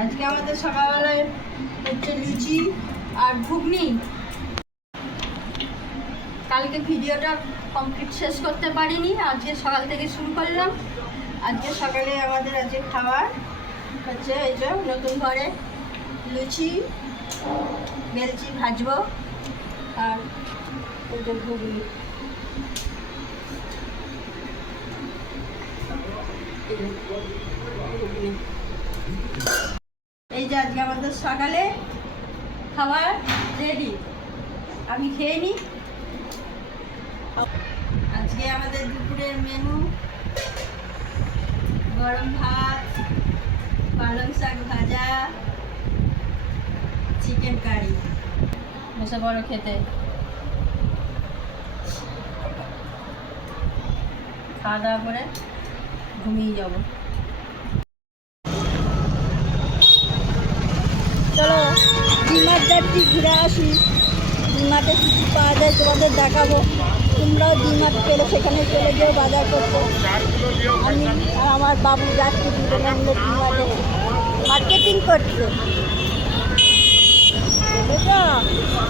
আজকে আমাদের সকালবেলায় হচ্ছে লুচি আর ঘুগনি। কালকে ভিডিওটা কমপ্লিট শেষ করতে পারিনি, আজকে সকাল থেকে শুরু করলাম। আজকে সকালে আমাদের আজকে খাবার হচ্ছে এই যে নতুন ঘরে লুচি বেলচি ভাজবো আর এই যে ঘুগনি। এই যে আজকে আমাদের সকালে খাবার রেডি, আমি খেয়ে নিই। আজকে আমাদের দুপুরের মেনু গরম ভাত, পালং শাক ভাজা, চিকেন কারি। বসে বড় খেতে, খাওয়া দাওয়া করে ঘুমিয়ে যাব। চলো ডিমার্ট যাচ্ছি, ঘুরে আসি। ডিমার্টে কী কী পাওয়া যায় তোমাদের দেখাবো। তোমরাও ডিমার্ট পেলে সেখানে চলে যেও বাজার করতে। আমি আর আমার বাবু যাচ্ছি দুজনে মিলে ডিমার্টে মার্কেটিং করতে।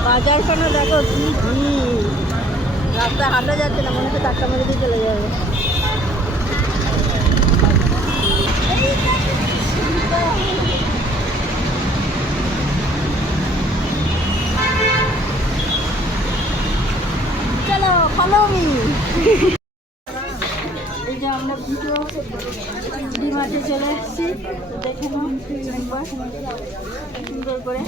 বাজারখানা দেখো কি ভিড়, রাস্তায় হাঁটা যাচ্ছে না, মনে হচ্ছে টাকা মেরে দিয়ে চলে যাবে। চলো ফলো মি। এই যে আমরা ডিমার্টে চলে এসেছি, দেখে নাও একবার সুন্দর করে।